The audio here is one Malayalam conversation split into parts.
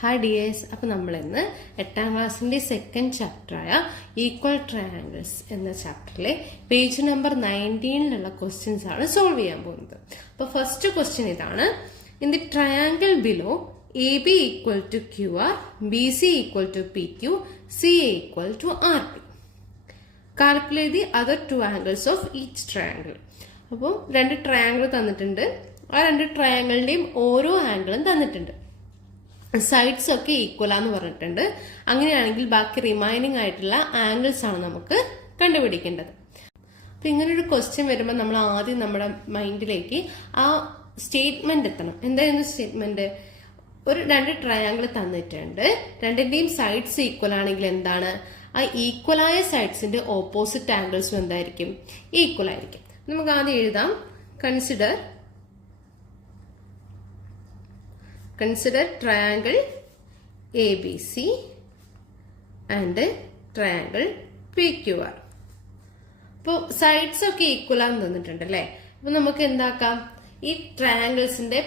Hi dears. അപ്പോൾ നമ്മളിന്ന് 8ാം ക്ലാസ്സിൻ്റെ സെക്കൻഡ് ചാപ്റ്ററായ ഈക്വൽ ട്രയാങ്കിൾസ് എന്ന ചാപ്റ്ററിലെ പേജ് നമ്പർ 19 ക്വസ്റ്റ്യൻസ് ആണ് സോൾവ് ചെയ്യാൻ പോകുന്നത്. അപ്പോൾ ഫസ്റ്റ് ക്വസ്റ്റ്യൻ ഇതാണ്: in the triangle below A B equal to Q R, B C equal to P Q, C A equal to R P. Calculate the other two angles of each triangle. അപ്പോൾ രണ്ട് ട്രയാങ്കിൾ തന്നിട്ടുണ്ട്. ആ രണ്ട് ട്രയാങ്കിളിന്റെയും ഓരോ ആംഗിളും തന്നിട്ടുണ്ട്. സൈഡ്സ് ഒക്കെ ഈക്വൽ ആന്ന് പറഞ്ഞിട്ടുണ്ട്. അങ്ങനെയാണെങ്കിൽ ബാക്കി റിമൈനിങ് ആയിട്ടുള്ള ആംഗിൾസ് ആണ് നമുക്ക് കണ്ടുപിടിക്കേണ്ടത്. അപ്പൊ ഇങ്ങനൊരു ക്വസ്റ്റ്യൻ വരുമ്പോൾ നമ്മൾ ആദ്യം നമ്മുടെ മൈൻഡിലേക്ക് ആ സ്റ്റേറ്റ്മെന്റ് എത്തണം. എന്തായിരുന്നു സ്റ്റേറ്റ്മെന്റ്? ഒരു രണ്ട് ട്രയാങ്കിൾ തന്നിട്ടുണ്ട്, രണ്ടിന്റെയും സൈഡ്സ് ഈക്വൽ ആണെങ്കിൽ എന്താണ്? ആ ഈക്വലായ സൈഡ്സിന്റെ ഓപ്പോസിറ്റ് ആംഗിൾസും എന്തായിരിക്കും? ഈക്വൽ ആയിരിക്കും. നമുക്ക് ആദ്യം എഴുതാം: Consider triangle ABC and triangle PQR. അപ്പോൾ സൈഡ്സ് ഒക്കെ ഈക്വൽ ആണെന്ന് തന്നിട്ടുണ്ട് അല്ലേ? അപ്പൊ നമുക്ക് എന്താക്കാം? ഈ ട്രയാങ്കിൾസിന്റെ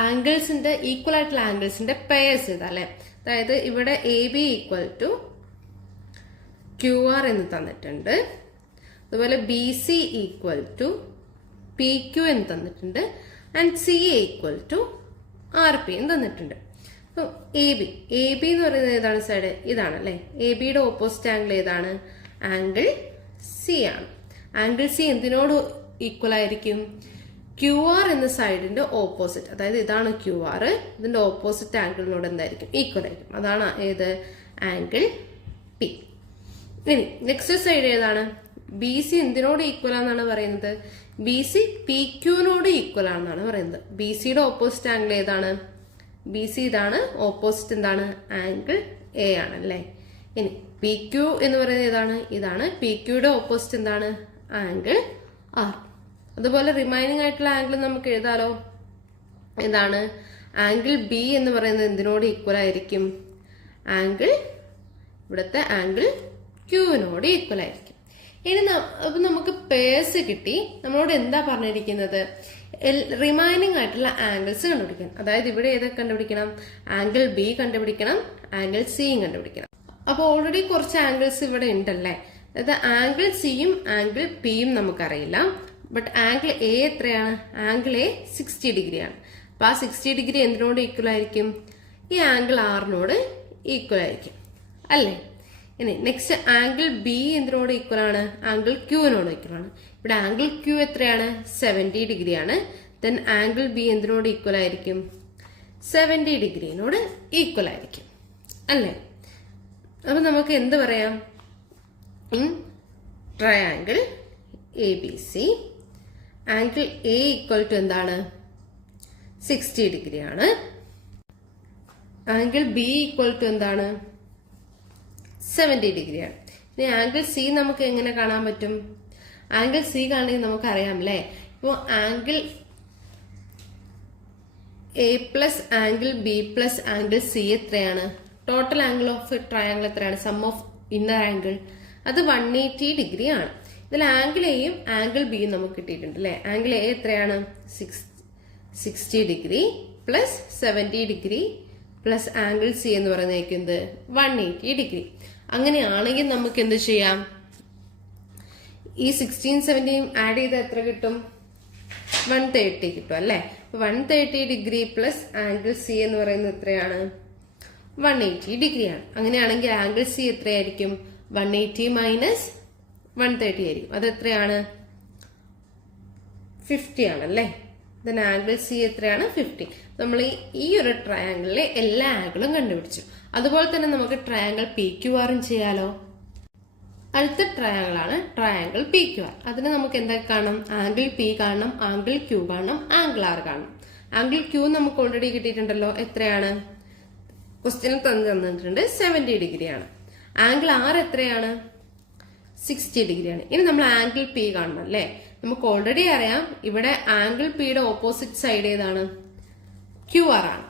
ആംഗിൾസിന്റെ ഈക്വൽ ആയിട്ടുള്ള ആംഗിൾസിന്റെ പെയർസ് ചെയ്താൽ അല്ലെ? അതായത് ഇവിടെ A B equal to Q R എന്ന് തന്നിട്ടുണ്ട്, അതുപോലെ B C equal to P Q എന്ന് തന്നിട്ടുണ്ട്, and C A equal to R P എന്ന് തന്നിട്ടുണ്ട്. അപ്പോൾ എ ബി എന്ന് പറയുന്നത് ഏതാണ് സൈഡ്? ഇതാണ് അല്ലെ? എ ബിയുടെ ഓപ്പോസിറ്റ് ആംഗിൾ ഏതാണ്? ആംഗിൾ സി ആണ്. ആംഗിൾ സി എന്തിനോട് ഈക്വൽ ആയിരിക്കും? ക്യു ആർ എന്ന സൈഡിന്റെ ഓപ്പോസിറ്റ്, അതായത് ഇതാണ് ക്യു ആർ, ഇതിന്റെ ഓപ്പോസിറ്റ് ആംഗിളിനോട് എന്തായിരിക്കും? ഈക്വൽ ആയിരിക്കും. അതാണ് ഏത്? Angle P. ഇനി നെക്സ്റ്റ് സൈഡ് ഏതാണ്? ബി സി എന്തിനോട് ഈക്വൽ ആണെന്നാണ് പറയുന്നത്? ബി സി പി ക്യൂവിനോട് ഈക്വൽ ആണെന്നാണ് പറയുന്നത്. ബി സിയുടെ ഓപ്പോസിറ്റ് ആംഗിൾ ഏതാണ്? ബി സി ഇതാണ്. ഓപ്പോസിറ്റ് എന്താണ്? ആംഗിൾ എ ആണ് അല്ലേ? ഇനി പി ക്യു എന്ന് പറയുന്നത് ഏതാണ്? ഇതാണ്. പി ക്യൂയുടെ ഓപ്പോസിറ്റ് എന്താണ്? Angle R. അതുപോലെ റിമൈനിങ് ആയിട്ടുള്ള ആംഗിൾ നമുക്ക് എഴുതാലോ. എന്താണ്? ആംഗിൾ ബി എന്ന് പറയുന്നത് എന്തിനോട് ഈക്വൽ ആയിരിക്കും? ആംഗിൾ ഇവിടുത്തെ ആംഗിൾ ക്യൂവിനോട് ഈക്വൽ ആയിരിക്കും. ഇനി അപ്പൊ നമുക്ക് പേഴ്സ് കിട്ടി. നമ്മളോട് എന്താ പറഞ്ഞിരിക്കുന്നത്? റിമൈനിങ് ആയിട്ടുള്ള ആംഗിൾസ് കണ്ടുപിടിക്കണം. അതായത് ഇവിടെ ഏതൊക്കെ കണ്ടുപിടിക്കണം? ആംഗിൾ ബി കണ്ടുപിടിക്കണം, ആംഗിൾ സിയും കണ്ടുപിടിക്കണം. അപ്പൊ ഓൾറെഡി കുറച്ച് ആംഗിൾസ് ഇവിടെ ഉണ്ടല്ലേ? അതായത് ആംഗിൾ സിയും ആംഗിൾ പിയും നമുക്കറിയില്ല. ബട്ട് ആംഗിൾ എ എത്രയാണ്? ആംഗിൾ എ 60 ഡിഗ്രിയാണ്. അപ്പൊ ആ 60 ഡിഗ്രി എന്തിനോട് ഈക്വൽ ആയിരിക്കും? ഈ ആംഗിൾ ആറിനോട് ഈക്വൽ ആയിരിക്കും അല്ലേ? ഇനി നെക്സ്റ്റ് ആംഗിൾ ബി എന്തിനോട് ഈക്വൽ ആണ്? ആംഗിൾ ക്യൂവിനോട് ഈക്വൽ ആണ്. ഇവിടെ ആംഗിൾ ക്യൂ എത്രയാണ്? 70 ഡിഗ്രിയാണ്. ദെൻ ആംഗിൾ ബി എന്തിനോട് ഈക്വൽ ആയിരിക്കും? 70 ഡിഗ്രിനോട് ഈക്വൽ ആയിരിക്കും അല്ലേ? അപ്പൊ നമുക്ക് എന്ത് പറയാം? In triangle A B C angle A equal to എന്താണ്? 60 ഡിഗ്രിയാണ്. ആംഗിൾ ബി ഈക്വൽ ടു എന്താണ്? 70 ഡിഗ്രിയാണ്. ഇനി ആംഗിൾ സി നമുക്ക് എങ്ങനെ കാണാൻ പറ്റും? ആംഗിൾ സി കാണണമെങ്കിൽ നമുക്ക് അറിയാം അല്ലേ? ഇപ്പോൾ angle A plus angle B plus angle C എത്രയാണ്? ടോട്ടൽ ആംഗിൾ ഓഫ് ട്രയാങ്കിൾ എത്രയാണ്? സം ഓഫ് ഇന്നർ ആംഗിൾ അത് 180 ഡിഗ്രി ആണ്. ഇതിൽ ആംഗിൾ എയും ആംഗിൾ ബിയും നമുക്ക് കിട്ടിയിട്ടുണ്ട് അല്ലെ? ആംഗിൾ എ എത്രയാണ്? 60 degree plus 70 degree plus angle C എന്ന് പറയുന്നത് 180 ഡിഗ്രി. അങ്ങനെയാണെങ്കിൽ നമുക്ക് എന്ത് ചെയ്യാം? ഈ 16 70 ആഡ് ചെയ്ത് എത്ര കിട്ടും? 130 കിട്ടും അല്ലെ? 130 ഡിഗ്രി പ്ലസ് ആംഗിൾ സി എന്ന് പറയുന്നത് എത്രയാണ്? 180 ഡിഗ്രിയാണ്. അങ്ങനെയാണെങ്കിൽ ആംഗിൾ സി എത്രയായിരിക്കും? 180 മൈനസ് 130 ആയിരിക്കും. അത് എത്രയാണ്? 50 ആണല്ലേ? ദെൻ ആംഗിൾ സി എത്രയാണ്? 50. നമ്മൾ ഈ ഒരു ട്രയാങ്കിളിലെ എല്ലാ ആംഗിളും കണ്ടുപിടിച്ചു. അതുപോലെ തന്നെ നമുക്ക് ട്രയാങ്കിൾ പി ക്യു ആറും ചെയ്യാലോ. അടുത്ത ട്രയാങ്കിൾ ആണ് ട്രയാങ്കിൾ പി ക്യു ആർ. അതിന് നമുക്ക് എന്തൊക്കെ കാണണം? ആംഗിൾ പി കാണണം, ആംഗിൾ ക്യൂ കാണണം, ആംഗിൾ ആർ കാണണം. ആംഗിൾ ക്യൂ നമുക്ക് ഓൾറെഡി കിട്ടിയിട്ടുണ്ടല്ലോ. എത്രയാണ്? ക്വസ്റ്റ്യനിൽ തന്നിട്ടുണ്ട് 70 ഡിഗ്രിയാണ്. ആംഗിൾ ആർ എത്രയാണ്? 60 ഡിഗ്രിയാണ്. ഇനി നമ്മൾ ആംഗിൾ പി കാണണം അല്ലേ? നമുക്ക് ഓൾറെഡി അറിയാം ഇവിടെ ആംഗിൾ പിയുടെ ഓപ്പോസിറ്റ് സൈഡ് ഏതാണ്? ക്യു ആർ ആണ്.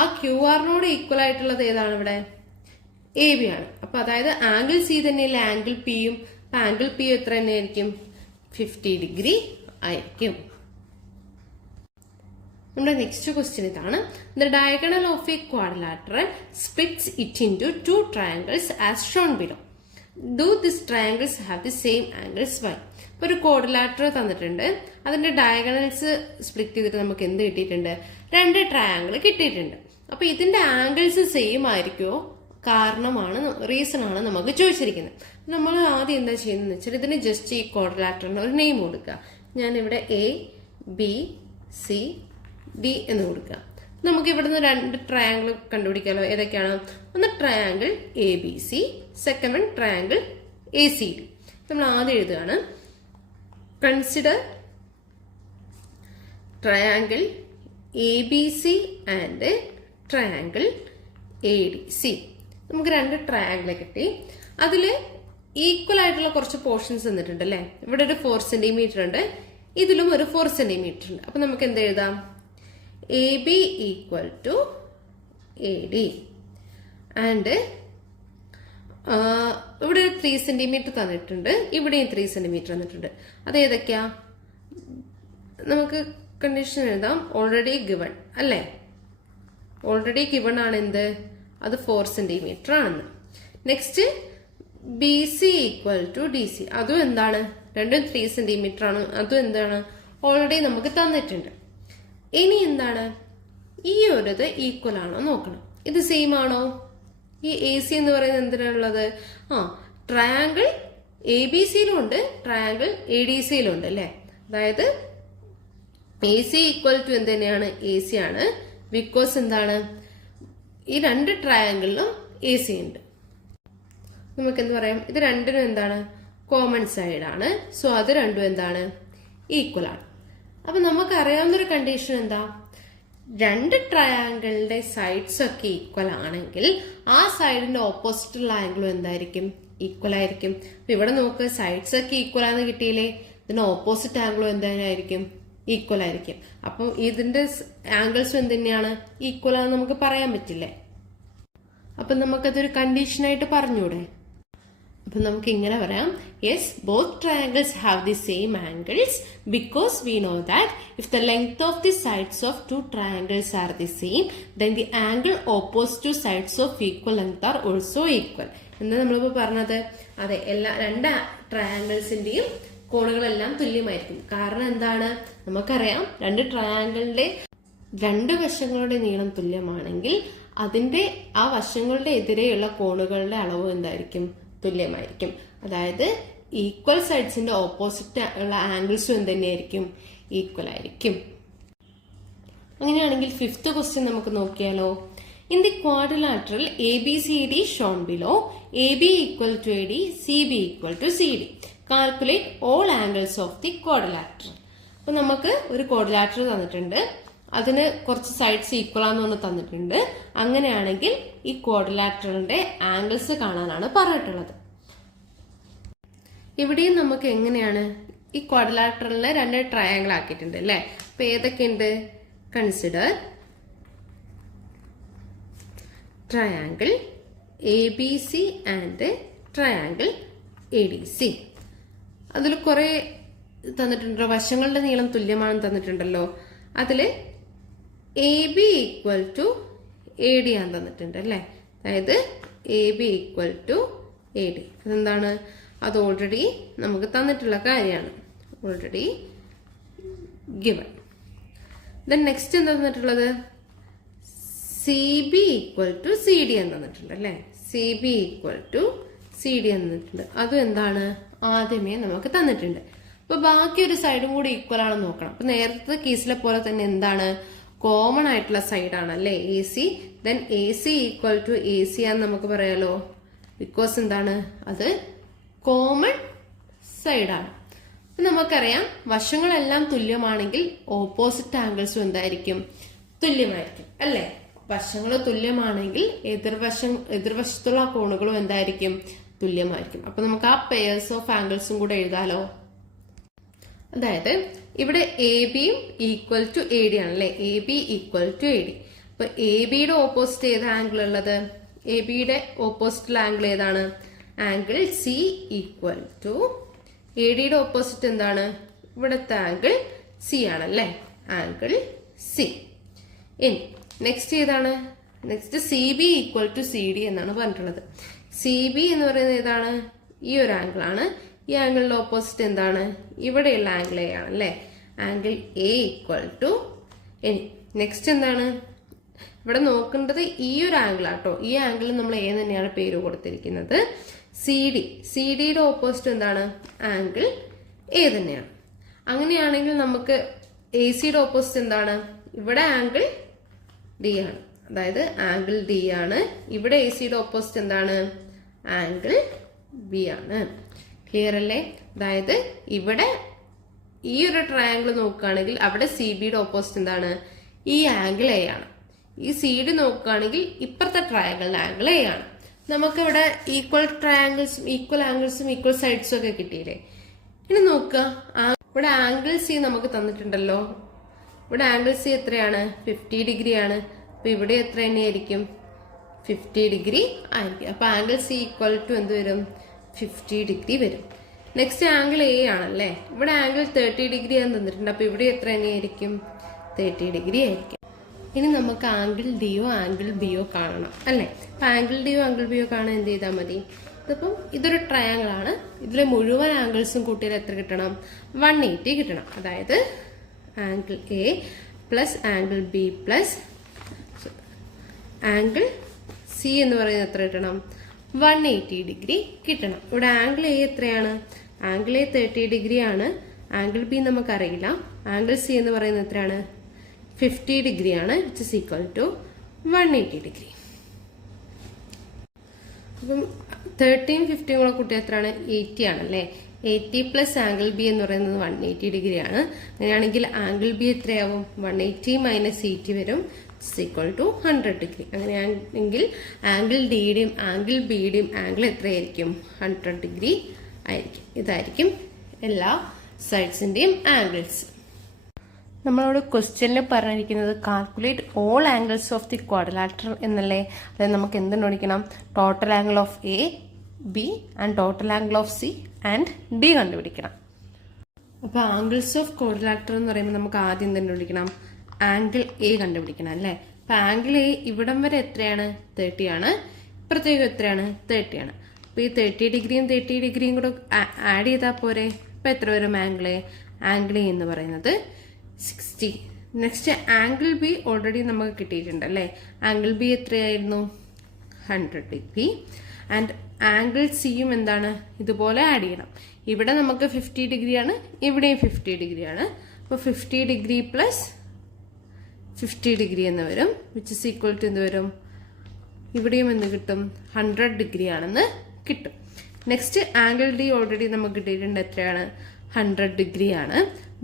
ആ ക്യു ആറിനോട് ഈക്വൽ ആയിട്ടുള്ളത് ഏതാണ്? ഇവിടെ എ ബി ആണ്. അപ്പൊ അതായത് ആംഗിൾ സി തന്നെയല്ലേ ആംഗിൾ പിയും. അപ്പൊ ആംഗിൾ പിയും എത്ര തന്നെയായിരിക്കും? 50 ഡിഗ്രി ആയിരിക്കും. നമ്മുടെ നെക്സ്റ്റ് ക്വസ്റ്റ്യൻ ഇതാണ്. The diagonal of a quadrilateral splits it into 2 triangles as shown below. Do this triangles have the same angles why? ഇപ്പൊ ഒരു ക്വാഡ്രിലാറ്ററൽ തന്നിട്ടുണ്ട്, അതിന്റെ ഡയഗണൽസ് സ്പ്ലിറ്റ് ചെയ്തിട്ട് നമുക്ക് എന്ത് കിട്ടിയിട്ടുണ്ട്? 2 ട്രയാങ്കിൾ കിട്ടിയിട്ടുണ്ട്. അപ്പൊ ഇതിന്റെ ആംഗിൾസ് സെയിം ആയിരിക്കുമോ? റീസൺ ആണ് നമുക്ക് ചോദിച്ചിരിക്കുന്നത്. നമ്മൾ ആദ്യം എന്താ ചെയ്യുന്നത് വെച്ചാൽ ഇതിന് ജസ്റ്റ് ഈ ക്വാഡ്രിലാറ്ററിന് ഒരു നെയിം കൊടുക്കുക. ഞാൻ ഇവിടെ എ ബി സി ഡി എന്ന് കൊടുക്കുക. നമുക്ക് ഇവിടുന്ന് 2 ട്രയാങ്കിൾ കണ്ടുപിടിക്കാമല്ലോ. ഏതൊക്കെയാണ്? ഒന്ന് triangle A B C, second one triangle A C D. നമ്മൾ ആദ്യം എഴുതുകയാണ്, consider triangle A B C and triangle A D C. നമുക്ക് 2 ട്രയാങ്കിൾ കിട്ടി. അതില് ഈക്വൽ ആയിട്ടുള്ള കുറച്ച് പോർഷൻസ് തന്നിട്ടുണ്ട് അല്ലെ. ഇവിടെ ഒരു 4 സെന്റിമീറ്റർ ഉണ്ട്, ഇതിലും ഒരു 4 സെന്റിമീറ്റർ ഉണ്ട്. അപ്പൊ നമുക്ക് എന്ത് എഴുതാം? A B equal to A D and ഇവിടെ ഒരു 3 സെന്റിമീറ്റർ തന്നിട്ടുണ്ട്, ഇവിടെയും 3 സെന്റിമീറ്റർ തന്നിട്ടുണ്ട്. അത് ഏതൊക്കെയാ? നമുക്ക് കണ്ടീഷൻ എഴുതാം, ഓൾറെഡി ഗിവൺ അല്ലേ. ഓൾറെഡി ഗിവൺ ആണ് എന്ത്? അത് 4 സെന്റിമീറ്റർ ആണെന്ന്. Next B C equal to D C, അതും എന്താണ്? രണ്ടും 3 സെന്റിമീറ്റർ ആണ്, അതും എന്താണ്? ഓൾറെഡി നമുക്ക് തന്നിട്ടുണ്ട്. ഇനി എന്താണ്? ഈ ഒരു ഇത് ഈക്വൽ ആണോ നോക്കണം. ഇത് സെയിം ആണോ? ഈ എ സി എന്ന് പറയുന്നത് എന്തിനുള്ളത്? ട്രയാങ്കിൾ എ ബി സിയിലും ഉണ്ട്, ട്രയാങ്കിൾ എ ഡി സിയിലും ഉണ്ട് അല്ലെ. അതായത് എ സി ഈക്വൽ ടു എന്ത് തന്നെയാണ്? എ സി ആണ്. ബിക്കോസ് എന്താണ്? ഈ 2 ട്രയാങ്കിളിലും എ സി ഉണ്ട്. നമുക്ക് എന്ത് പറയാം? ഇത് രണ്ടിനും എന്താണ്? കോമൺ സൈഡ് ആണ്. സോ അത് രണ്ടും എന്താണ്? ഈക്വൽ ആണ്. അപ്പൊ നമുക്ക് അറിയാവുന്നൊരു കണ്ടീഷൻ എന്താ? 2 ട്രയാങ്കിളിന്റെ സൈഡ്സ് ഒക്കെ ഈക്വൽ ആണെങ്കിൽ ആ സൈഡിന്റെ ഓപ്പോസിറ്റുള്ള ആംഗിളും എന്തായിരിക്കും? ഈക്വൽ ആയിരിക്കും. അപ്പൊ ഇവിടെ നോക്ക്, സൈഡ്സ് ഒക്കെ ഈക്വൽ ആണെന്ന് കിട്ടിയില്ലേ, ഇതിന്റെ ഓപ്പോസിറ്റ് ആംഗിളും എന്തായിരിക്കും? ഈക്വൽ ആയിരിക്കും. അപ്പം ഇതിന്റെ ആംഗിൾസും എന്ത് തന്നെയാണ്? ഈക്വൽ ആണെന്ന് നമുക്ക് പറയാൻ പറ്റില്ലേ. അപ്പൊ നമുക്കതൊരു കണ്ടീഷനായിട്ട് പറഞ്ഞൂടെ? അപ്പൊ നമുക്ക് ഇങ്ങനെ പറയാം, yes, both triangles have the same angles because we know that if the length of the sides of 2 triangles are the same then the angle opposite two sides of equal length are also equal. എന്താ നമ്മളിപ്പോ പറഞ്ഞത്? അതെ, എല്ലാ 2 ട്രയാങ്കിൾസിന്റെയും കോണുകളെല്ലാം തുല്യമായിരിക്കും. കാരണം എന്താണ്? നമുക്കറിയാം 2 ട്രയാങ്കിളിന്റെ 2 വശങ്ങളുടെ നീളം തുല്യമാണെങ്കിൽ അതിന്റെ ആ വശങ്ങളുടെ എതിരെയുള്ള കോണുകളുടെ അളവ് എന്തായിരിക്കും? തുല്യമായിരിക്കും. അതായത് ഈക്വൽ സൈഡ്സിന്റെ ഓപ്പോസിറ്റ് ഉള്ള ആംഗിൾസും എന്ത് തന്നെയായിരിക്കും? ഈക്വൽ ആയിരിക്കും. അങ്ങനെയാണെങ്കിൽ 5th ക്വസ്റ്റ്യൻ നമുക്ക് നോക്കിയാലോ. In the quadrilateral A B C D shown below, A B equal to A D, C B equal to C D. Calculate all angles of the quadrilateral. അപ്പൊ നമുക്ക് ഒരു ക്വാഡ്രിലാറ്ററൽ തന്നിട്ടുണ്ട്, അതിന് കുറച്ച് സൈഡ്സ് ഈക്വൽ ആണെന്ന് തന്നിട്ടുണ്ട്. അങ്ങനെയാണെങ്കിൽ ഈ ക്വാഡ്രിലാറ്ററലിന്റെ ആംഗിൾസ് കാണാനാണ് പറഞ്ഞിട്ടുള്ളത്. ഇവിടെയും നമുക്ക് എങ്ങനെയാണ്? ഈ ക്വാഡ്രിലാറ്ററലിനെ 2 ട്രയാങ്കിൾ ആക്കിയിട്ടുണ്ട് അല്ലെ. അപ്പൊ ഏതൊക്കെയുണ്ട്? Consider triangle A B C and triangle A D C. അതിൽ കുറെ തന്നിട്ടുണ്ടല്ലോ, വശങ്ങളുടെ നീളം തുല്യമാണെന്ന് തന്നിട്ടുണ്ടല്ലോ. അതില് A B equal to A D ആണ് തന്നിട്ടുണ്ട് അല്ലെ. അതായത് A B equal to A D, അതെന്താണ്? അത് ഓൾറെഡി നമുക്ക് തന്നിട്ടുള്ള കാര്യമാണ്, ഓൾറെഡി ഗിവൺ. ദെൻ നെക്സ്റ്റ് എന്താ തന്നിട്ടുള്ളത്? C B equal to C D എന്ന് തന്നിട്ടുണ്ട് അല്ലെ. C B equal to C D എന്ന് തന്നിട്ടുണ്ട്. അതും എന്താണ്? ആദ്യമേ നമുക്ക് തന്നിട്ടുണ്ട്. അപ്പൊ ബാക്കി ഒരു സൈഡും കൂടി ഈക്വൽ ആണെന്ന് നോക്കണം. അപ്പൊ നേരത്തെ കേസിലെ പോലെ തന്നെ എന്താണ്? കോമൺ ആയിട്ടുള്ള സൈഡാണ് അല്ലെ A C. Then A C equal to A C ആണെന്ന് നമുക്ക് പറയാലോ. ബിക്കോസ് എന്താണ്? അത് കോമൺ സൈഡാണ്. നമുക്കറിയാം വശങ്ങളെല്ലാം തുല്യമാണെങ്കിൽ ഓപ്പോസിറ്റ് ആംഗിൾസും എന്തായിരിക്കും? തുല്യമായിരിക്കും അല്ലെ. വശങ്ങൾ തുല്യമാണെങ്കിൽ എതിർവശത്തുള്ള കോണുകളും എന്തായിരിക്കും? തുല്യമായിരിക്കും. അപ്പൊ നമുക്ക് ആ പെയർസ് ഓഫ് ആംഗിൾസും കൂടെ എഴുതാലോ. അതായത് ഇവിടെ എ ബിയും ഈക്വൽ ടു എ ഡി ആണല്ലേ. A B equal to A D. അപ്പൊ എ ബിയുടെ ഓപ്പോസിറ്റ് ഏത് ആംഗിൾ ഉള്ളത്? എ ബിയുടെ ഓപ്പോസിറ്റുള്ള ആംഗിൾ ഏതാണ്? Angle C equal to A ഡിയുടെ ഓപ്പോസിറ്റ് എന്താണ്? ഇവിടുത്തെ ആംഗിൾ സി ആണല്ലേ, ആംഗിൾ സി. ഇനി നെക്സ്റ്റ് ഏതാണ്? Next C B equal to C D എന്നാണ് പറഞ്ഞിട്ടുള്ളത്. സി ബി എന്ന് പറയുന്നത് ഏതാണ്? ഈ ഒരു ആംഗിൾ ആണ്. ഈ ആംഗിളിന്റെ ഓപ്പോസിറ്റ് എന്താണ്? ഇവിടെയുള്ള ആംഗിൾ എ ആണ് അല്ലെ. ആംഗിൾ എ ഈക്വൽ ടു, ഇനി നെക്സ്റ്റ് എന്താണ് ഇവിടെ നോക്കേണ്ടത്? ഈ ഒരു ആംഗിൾ ആട്ടോ. ഈ ആംഗിളിൽ നമ്മൾ എ തന്നെയാണ് പേര് കൊടുത്തിരിക്കുന്നത്. സി ഡി, സി ഡിയുടെ ഓപ്പോസിറ്റ് എന്താണ്? ആംഗിൾ എ തന്നെയാണ്. അങ്ങനെയാണെങ്കിൽ നമുക്ക് എ സിയുടെ ഓപ്പോസിറ്റ് എന്താണ്? ഇവിടെ ആംഗിൾ ഡി ആണ്, അതായത് ആംഗിൾ ഡി ആണ്. ഇവിടെ എ സിയുടെ ഓപ്പോസിറ്റ് എന്താണ്? ആംഗിൾ ബി ആണ്. ക്ലിയർ അല്ലേ? അതായത് ഇവിടെ ഈ ഒരു ട്രയാംഗിൾ നോക്കുകയാണെങ്കിൽ അവിടെ സി ബിയുടെ ഓപ്പോസിറ്റ് എന്താണ്? ഈ ആംഗിൾ എ ആണ്. ഈ സി ഡി നോക്കുകയാണെങ്കിൽ ഇപ്പുറത്തെ ട്രയാംഗിളിന്റെ ആംഗിൾ എ ആണ്. നമുക്കിവിടെ ഈക്വൽ ട്രയാംഗിൾസും ഈക്വൽ ആംഗിൾസും ഈക്വൽ സൈഡ്സും ഒക്കെ കിട്ടിയില്ലേ? ഇനി നോക്കുക, ഇവിടെ ആംഗിൾ സി നമുക്ക് തന്നിട്ടുണ്ടല്ലോ. ഇവിടെ ആംഗിൾ സി എത്രയാണ്? 50 ഡിഗ്രി ആണ്. അപ്പൊ ഇവിടെ എത്ര തന്നെയായിരിക്കും? 50 ഡിഗ്രി ആയിരിക്കും. അപ്പൊ ആംഗിൾ സി ഈക്വൽ ടു എന്ത് വരും? 50 ഡിഗ്രി വരും. നെക്സ്റ്റ് ആംഗിൾ എ ആണല്ലേ. ഇവിടെ ആംഗിൾ 30 ഡിഗ്രി ആണ് തന്നിട്ടുണ്ട്. അപ്പൊ ഇവിടെ എത്ര തന്നെയായിരിക്കും? 30 ഡിഗ്രി ആയിരിക്കും. ഇനി നമുക്ക് ആംഗിൾ ഡിയോ ആംഗിൾ ബിയോ കാണണം അല്ലെ. അപ്പൊ ആംഗിൾ ഡിയോ ആംഗിൾ ബിയോ കാണാൻ എന്ത് ചെയ്താൽ മതി? ഇതിപ്പം ഇതൊരു ട്രയാംഗിൾ ആണ്. ഇതിലെ മുഴുവൻ ആംഗിൾസും കൂട്ടിയാൽ എത്ര കിട്ടണം? 180 കിട്ടണം. അതായത് angle A plus angle B plus angle C എന്ന് പറയുന്നത് എത്ര കിട്ടണം? 180 ഡിഗ്രി കിട്ടണം. ഇവിടെ ആംഗിൾ എ എത്രയാണ്? ആംഗിൾ എ 30 ഡിഗ്രി ആണ്. ആംഗിൾ ബി നമുക്കറിയില്ല. ആംഗിൾ സി എന്ന് പറയുന്നത് എത്രയാണ്? 50 ഡിഗ്രി ആണ്, which is equal to 180 degree. അപ്പം 30 50 കൂടെ കൂട്ടിയാൽ എത്രയാണ്? 80 ആണല്ലേ. 80 പ്ലസ് ആംഗിൾ ബി എന്ന് പറയുന്നത് 180 ഡിഗ്രി ആണ്. അങ്ങനെയാണെങ്കിൽ ആംഗിൾ ബി എത്രയാവും? 180 മൈനസ് 80 വരും, ഈക്വൽ ടു 100 ഡിഗ്രി. അങ്ങനെയാണെങ്കിൽ ആംഗിൾ ഡിയുടെയും ആംഗിൾ ബിയുടെയും ആംഗിൾ എത്രയായിരിക്കും? 100 ഡിഗ്രി ആയിരിക്കും. ഇതായിരിക്കും എല്ലാ സൈഡ്സിന്റെയും ആംഗിൾസ്. നമ്മളോട് ക്വസ്റ്റ്യനിൽ പറഞ്ഞിരിക്കുന്നത് calculate all angles of the quadrilateral എന്നല്ലേ. അതായത് നമുക്ക് എന്ത് കണ്ടുപിടിക്കണം? Total angle of A, B and total angle of C and D കണ്ടുപിടിക്കണം. അപ്പൊ ആംഗിൾസ് ഓഫ് ക്വാഡ്രിലാറ്ററൽ എന്ന് പറയുമ്പോൾ നമുക്ക് ആദ്യം കണ്ടുപിടിക്കണം ആംഗിൾ എ കണ്ടുപിടിക്കണം അല്ലേ. അപ്പൊ ആംഗിൾ എ ഇവിടം വരെ എത്രയാണ്? 30 ആണ്. ഇപ്പുറത്തേക്ക് എത്രയാണ്? 30 ആണ്. അപ്പൊ ഈ 30 ഡിഗ്രിയും 30 ഡിഗ്രിയും കൂടെ ആഡ് ചെയ്താൽ പോരെ. അപ്പൊ എത്ര വരും ആംഗിൾ എ? ആംഗിൾ എ എന്ന് പറയുന്നത് 60. നെക്സ്റ്റ് ആംഗിൾ ബി ഓൾറെഡി നമുക്ക് കിട്ടിയിട്ടുണ്ട് അല്ലേ. ആംഗിൾ ബി എത്രയായിരുന്നു? 100 ഡിഗ്രി. ആൻഡ് ആംഗിൾ സിയും എന്താണ്? ഇതുപോലെ ആഡ് ചെയ്യണം. ഇവിടെ നമുക്ക് 50 ഡിഗ്രിയാണ്, ഇവിടെയും 50 ഡിഗ്രിയാണ്. അപ്പോൾ 50 ഡിഗ്രി പ്ലസ് 50 ഡിഗ്രി എന്ന് വരും, വിച്ച് ഇസ് ഈക്വൽ ടു എന്ത് വരും? ഇവിടെയും എന്ത് കിട്ടും? 100 ഡിഗ്രി ആണെന്ന് കിട്ടും. നെക്സ്റ്റ് ആംഗിൾ ഡി ഓൾറെഡി നമുക്ക് കിട്ടിയിട്ടുണ്ട്. എത്രയാണ്? 100 ഡിഗ്രി ആണ്.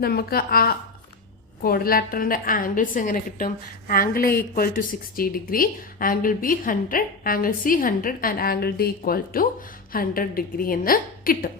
നമുക്ക് ആ ക്വാഡ്രിലാറ്ററലിന്റെ ആംഗിൾസ് എങ്ങനെ കിട്ടും? Angle A equal to 60 degree, angle B 100, angle C 100 and angle D equal to 100 degree എന്ന് കിട്ടും.